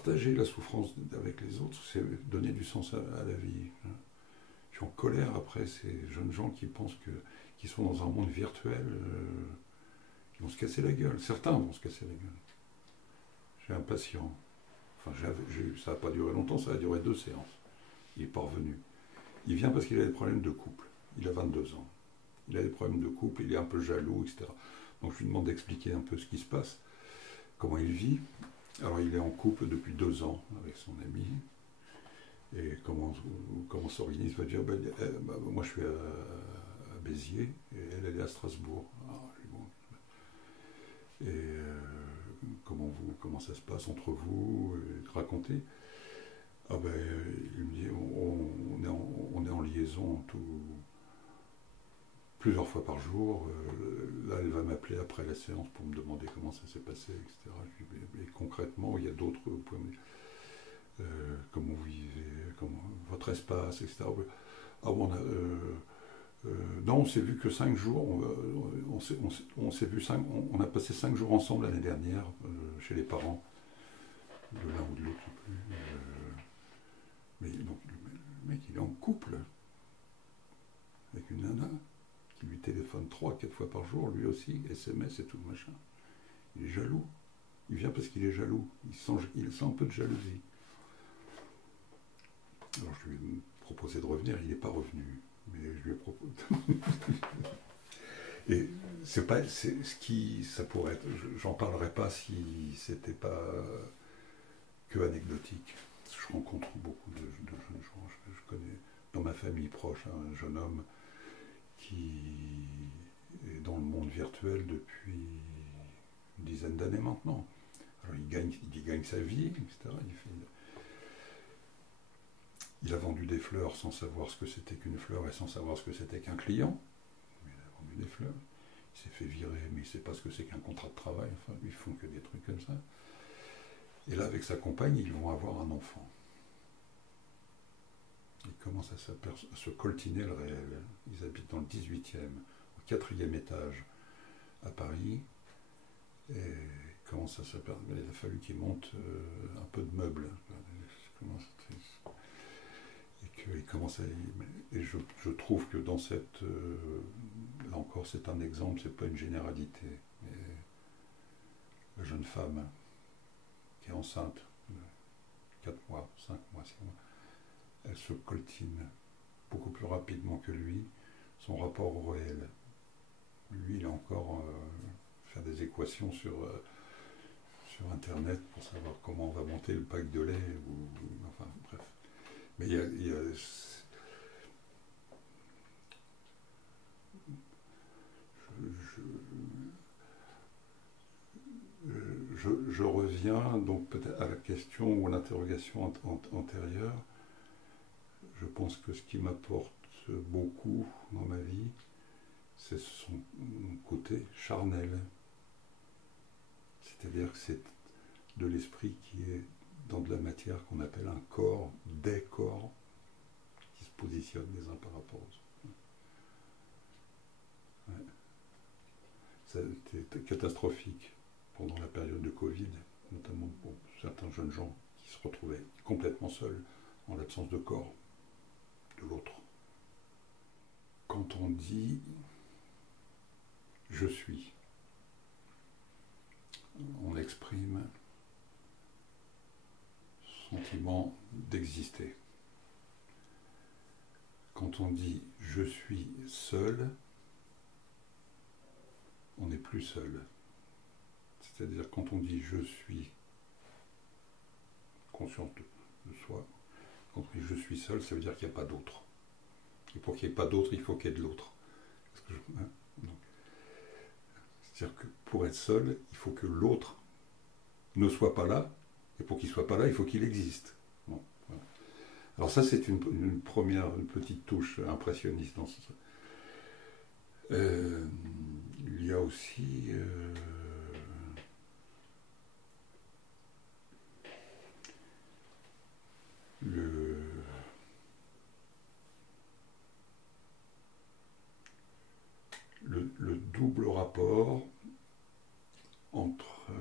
partager la souffrance avec les autres, c'est donner du sens à la vie. Je suis en colère après ces jeunes gens qui pensent qu'ils sont dans un monde virtuel, qui vont se casser la gueule. Certains vont se casser la gueule. J'ai un patient. Enfin, ça n'a pas duré longtemps, ça a duré 2 séances. Il est pas revenu. Il vient parce qu'il a des problèmes de couple. Il a 22 ans. Il a des problèmes de couple, il est un peu jaloux, etc. Donc je lui demande d'expliquer un peu ce qui se passe, comment il vit. Alors il est en couple depuis 2 ans avec son ami. Et comment s'organise, va dire, moi je suis à Béziers et elle est à Strasbourg. Alors, bon. Et comment ça se passe entre vous, racontez. Ah ben, il me dit, on est en liaison plusieurs fois par jour. Là, elle va m'appeler après la séance pour me demander comment ça s'est passé, etc. Je lui dis, mais concrètement, il y a d'autres points. Comment vous vivez, votre espace, etc. Ah bon, non, on s'est vu que 5 jours. On a passé 5 jours ensemble l'année dernière chez les parents de l'un ou de l'autre, je sais plus. Mais donc, le mec, il est en couple avec une nana qui lui téléphone 3-4 fois par jour, lui aussi, SMS et tout, machin. Il est jaloux. Il vient parce qu'il est jaloux. Il sent un peu de jalousie. Alors je lui ai proposé de revenir, il n'est pas revenu. Mais je lui ai proposé. Et c'est pas ce qui ça pourrait être. J'en parlerai pas si c'était pas que anecdotique. Je rencontre beaucoup de jeunes gens. Je connais dans ma famille proche un jeune homme qui est dans le monde virtuel depuis une dizaine d'années maintenant. Alors il gagne sa vie, etc. Il a vendu des fleurs sans savoir ce que c'était qu'une fleur et sans savoir ce que c'était qu'un client. Il a vendu des fleurs. Il s'est fait virer, mais il ne sait pas ce que c'est qu'un contrat de travail. Enfin, ils font que des trucs comme ça. Et là, avec sa compagne, ils vont avoir un enfant. Ils commencent à se coltiner le réel. Ils habitent dans le 18e, au 4e étage à Paris. Et comment ça s'appelle? Il a fallu qu'ils montent un peu de meubles. Et commence et je trouve que dans cette là encore c'est un exemple, c'est pas une généralité, mais la jeune femme qui est enceinte de 4 mois, 5 mois, 6 mois, elle se coltine beaucoup plus rapidement que lui son rapport au réel. Lui il a encore faire des équations sur internet pour savoir comment on va monter le pack de lait enfin bref. Mais je reviens donc peut-être à la question ou à l'interrogation antérieure. Je pense que ce qui m'apporte beaucoup dans ma vie, c'est son côté charnel. C'est-à-dire que c'est de l'esprit qui est dans de la matière qu'on appelle un corps, des corps, qui se positionnent les uns par rapport aux autres. Ouais. Ça a été catastrophique pendant la période de Covid, notamment pour certains jeunes gens qui se retrouvaient complètement seuls, en l'absence de corps de l'autre. Quand on dit « je suis », on exprime sentiment d'exister. Quand on dit « je suis seul », on n'est plus seul. C'est-à-dire quand on dit « je suis conscient de soi », quand on dit « je suis seul », ça veut dire qu'il n'y a pas d'autre. Et pour qu'il n'y ait pas d'autre, il faut qu'il y ait de l'autre. C'est-à-dire que pour être seul, il faut que l'autre ne soit pas là, et pour qu'il ne soit pas là, il faut qu'il existe. Bon, voilà. Alors ça, c'est une petite touche impressionniste dans ce. Il y a aussi le double rapport entre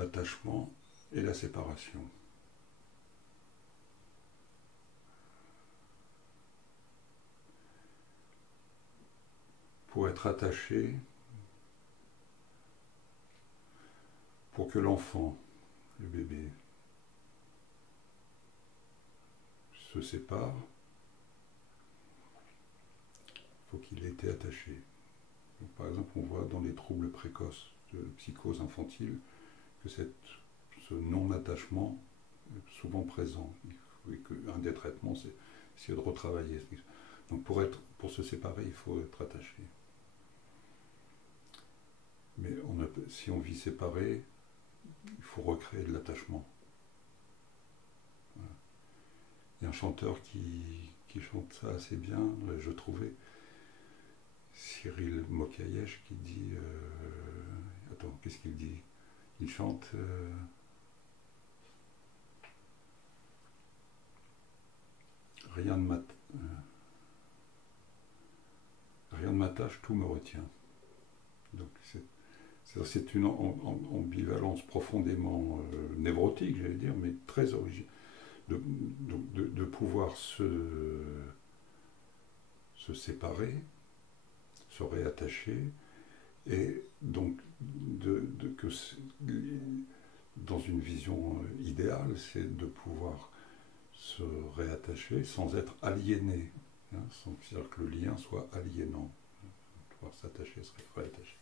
l'attachement et la séparation. Pour être attaché, pour que l'enfant, le bébé, se sépare, il faut qu'il ait été attaché. Donc, par exemple, on voit dans les troubles précoces de psychose infantile que ce non-attachement est souvent présent. Et qu'un des traitements, c'est essayer de retravailler. Donc pour se séparer, il faut être attaché. Mais si on vit séparé, il faut recréer de l'attachement. Voilà. Il y a un chanteur qui chante ça assez bien, je trouvais, Cyril Mokayesh, qui dit... attends, qu'est-ce qu'il dit? Il chante... rien ne m'attache, tout me retient. Donc c'est une ambivalence profondément névrotique, j'allais dire, mais très originale. De pouvoir se séparer, se réattacher, et donc dans une vision idéale, c'est de pouvoir se réattacher sans être aliéné, hein, sans que le lien soit aliénant. Pouvoir s'attacher, se réattacher.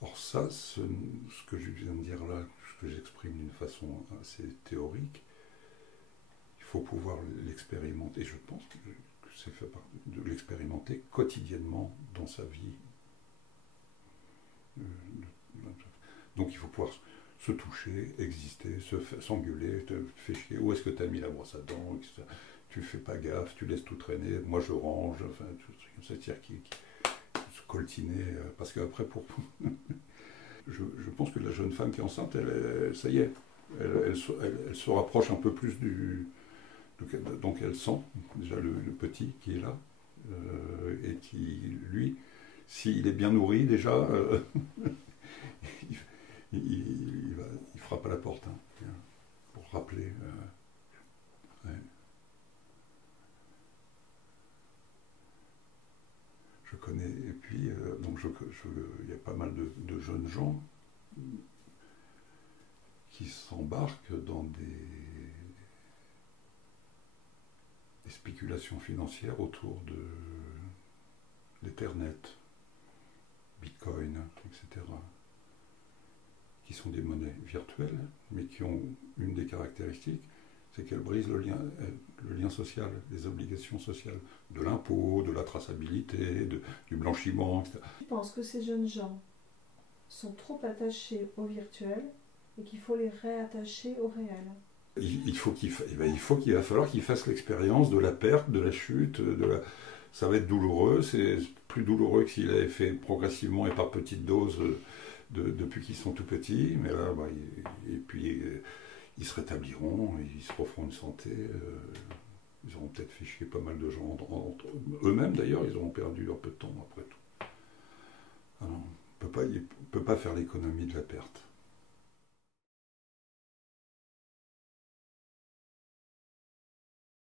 Or ça, ce que je viens de dire là, ce que j'exprime d'une façon assez théorique, il faut pouvoir l'expérimenter. Et je pense que c'est fait de l'expérimenter quotidiennement dans sa vie. Donc il faut pouvoir se toucher, exister, s'engueuler, te fais chier, où est-ce que tu as mis la brosse à dents, etc. Tu fais pas gaffe, tu laisses tout traîner, moi je range, enfin, tout ce truc comme ça, c'est-à-dire qui se coltiner, parce qu'après, je pense que la jeune femme qui est enceinte, ça y est, elle se rapproche un peu plus donc elle sent déjà le petit qui est là, et qui, lui, s'il est bien nourri déjà, il frappe à la porte, hein, pour rappeler. Ouais. Je connais, et puis donc il y a pas mal de jeunes gens qui s'embarquent dans des spéculations financières autour de l'Ethernet, Bitcoin, etc., qui sont des monnaies virtuelles, mais qui ont une des caractéristiques, c'est qu'elles brisent le lien social, les obligations sociales, de l'impôt, de la traçabilité, du blanchiment, etc. Je pense que ces jeunes gens sont trop attachés au virtuel et qu'il faut les réattacher au réel. Il va falloir qu'ils fassent l'expérience de la perte, de la chute, ça va être douloureux, c'est plus douloureux que s'il avait fait progressivement et par petites doses depuis qu'ils sont tout petits, mais là, et puis ils se rétabliront, ils se referont une santé, ils auront peut-être fait chier pas mal de gens entre eux-mêmes d'ailleurs, ils auront perdu un peu de temps après tout. Alors, on ne peut pas faire l'économie de la perte.